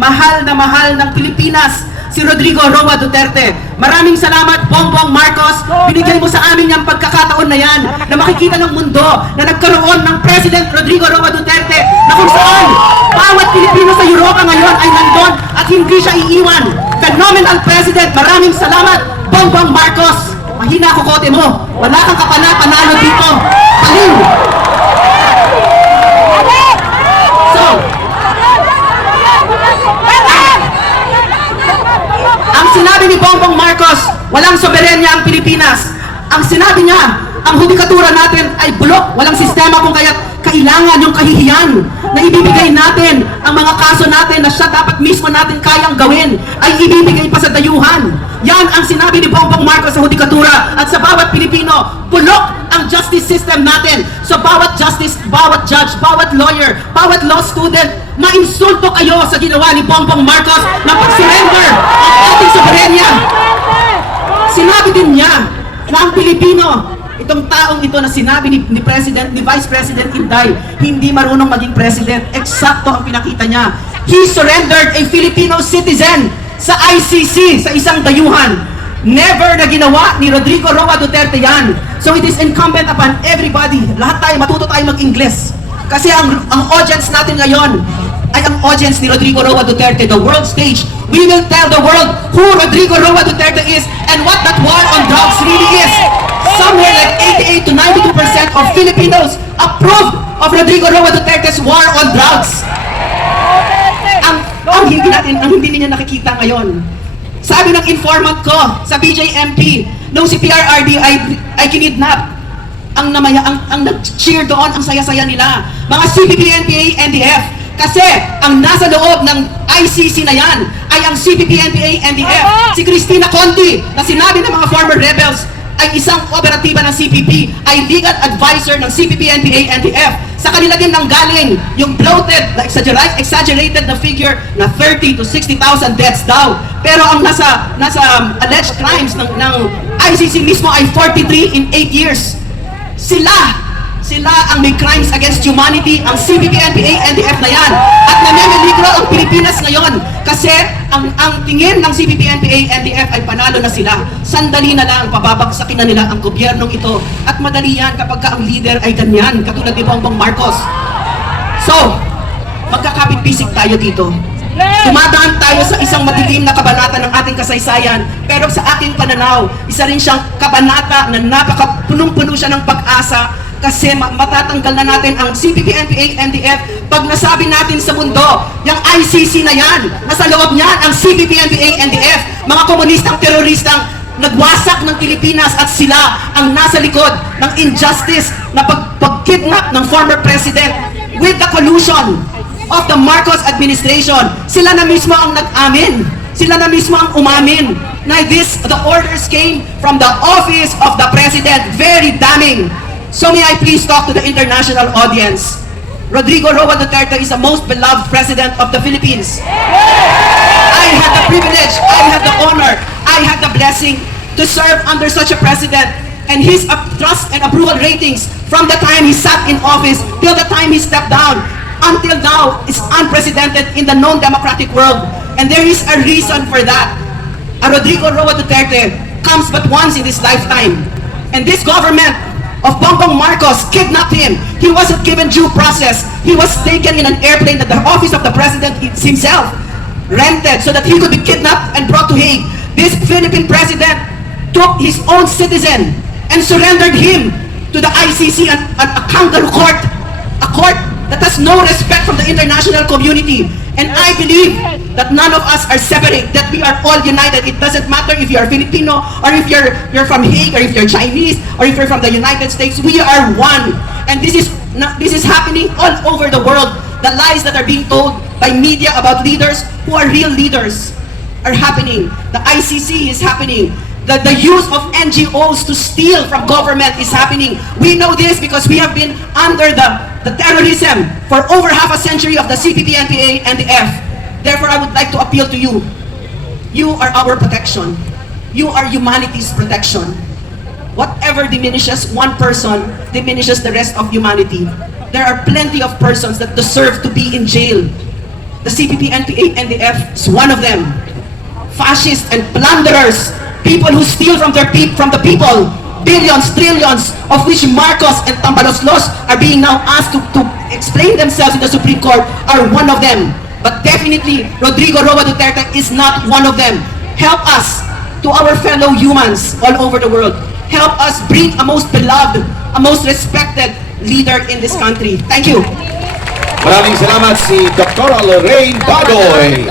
mahal ng Pilipinas, si Rodrigo Roa Duterte. Maraming salamat, Bongbong Marcos. Binigay mo sa amin yung pagkakataon na yan na makikita ng mundo na nagkaroon ng President Rodrigo Roa Duterte na kung saan bawat Pilipino sa Europa ngayon ay nandun at hindi siya iiwan. Phenomenal President. Maraming salamat, Bongbong Marcos. Mahina ko kote mo. Wala kang panalo dito. Paling. So, ang sinabi ni Bongbong Marcos, walang soberenya ang Pilipinas. Ang sinabi niya, ang hudikatura natin ay bulok, walang sistema kung kaya kailangan yung kahihiyan na ibibigay natin ang mga kaso natin na siya dapat mismo natin kayang gawin ay ibibigay pa sa dayuhan. Yan ang sinabi ni Bongbong Marcos sa hudikatura at sa bawat Pilipino, bulok ang justice system natin. So bawat justice, bawat judge, bawat lawyer, bawat law student, ma-insulto kayo sa ginawa ni Bongbong Marcos na pag-surrender ang ating soberenya. Sinabi din niya na ang Pilipino, itong taong ito na sinabi ni Vice President Inday, hindi marunong maging president. Eksakto ang pinakita niya. He surrendered a Filipino citizen sa ICC, sa isang dayuhan. Never na ginawa ni Rodrigo Roa Duterte yan. So it is incumbent upon everybody, lahat tayo, matuto tayo mag-Ingles. Kasi ang audience natin ngayon ay ang audience ni Rodrigo Roa Duterte, the world stage. We will tell the world who Rodrigo Roa Duterte is and what that war on drugs really is. Somewhere like 88 to 92% of Filipinos approve of Rodrigo Roa Duterte's war on drugs. Ang hindi niya nakikita ngayon. Sabi ng informant ko sa BJMP, nung si PRRD ay kinidnap, ang nag-cheer doon, ang saya-saya nila, mga CPP, NPA, NDF. Kasi ang nasa loob ng ICC na yan ay ang CPP, NPA, NDF. Si Cristina Conti, na sinabi ng mga former rebels, ay isang operatiba ng CPP, ay legal advisor ng CPP, NPA, NDF. Sa kanila din nanggaling yung bloated, exaggerated na figure na 30 to 60,000 deaths daw. Pero ang nasa alleged crimes ng ICC mismo ay 43 in 8 years. Sila ang may crimes against humanity, ang CPP, NPA, NDF na yan. At namimeligro ang Pilipinas ngayon kasi ang tingin ng CPP, NPA, NDF ay panalo na sila. Sandali na lang, pababagsakin na nila ang gobyernong ito. At madali yan kapag ang leader ay ganyan, katulad ni Bongbong Marcos. So, magkakapit-bisik tayo dito. Dumadaan tayo sa isang madilim na kabanata ng ating kasaysayan, pero sa aking pananaw, isa rin siyang kabanata na punong-puno siya ng pag-asa kasi matatanggal na natin ang CPP, NPA, NDF pag nasabi natin sa mundo, yung ICC na yan, nasa loob niyan ang CPP, NPA, NDF, mga komunistang teroristang nagwasak ng Pilipinas at sila ang nasa likod ng injustice na pag-kidnap ng former president with the collusion of the Marcos administration. Sila na mismo ang nag-amin. Sila na mismo ang umamin na the orders came from the office of the president. Very damning. So may I please talk to the international audience. Rodrigo Roa Duterte is the most beloved president of the Philippines. I had the privilege, I had the honor, I had the blessing to serve under such a president, and his trust and approval ratings from the time he sat in office till the time he stepped down until now is unprecedented in the known democratic world. And there is a reason for that. Rodrigo Roa Duterte comes but once in his lifetime. And this government of Bongbong Marcos kidnapped him. He wasn't given due process. He was taken in an airplane that the office of the president himself rented so that he could be kidnapped and brought to Hague. This Philippine president took his own citizen and surrendered him to the ICC, a kangaroo court, a court that has no respect from the international community. And I believe that none of us are separate, that we are all united. It doesn't matter if you are Filipino, or if you're from Hague, or if you're Chinese, or if you're from the United States. We are one. And this is happening all over the world. The lies that are being told by media about leaders who are real leaders are happening. The ICC is happening. The use of NGOs to steal from government is happening. We know this because we have been under the terrorism for over half a century of the CPP, NPA, and the F. Therefore, I would like to appeal to you. You are our protection. You are humanity's protection. Whatever diminishes one person, diminishes the rest of humanity. There are plenty of persons that deserve to be in jail. The CPP, NPA, NDF is one of them. Fascists and plunderers, people who steal from the people, billions, trillions, of which Marcos and Tambaloslos are being now asked to explain themselves in the Supreme Court, are one of them. But definitely, Rodrigo Roa Duterte is not one of them. Help us to our fellow humans all over the world. Help us bring a most beloved, a most respected leader in this country. Thank you. Maraming salamat si Dr. Lorraine Badoy.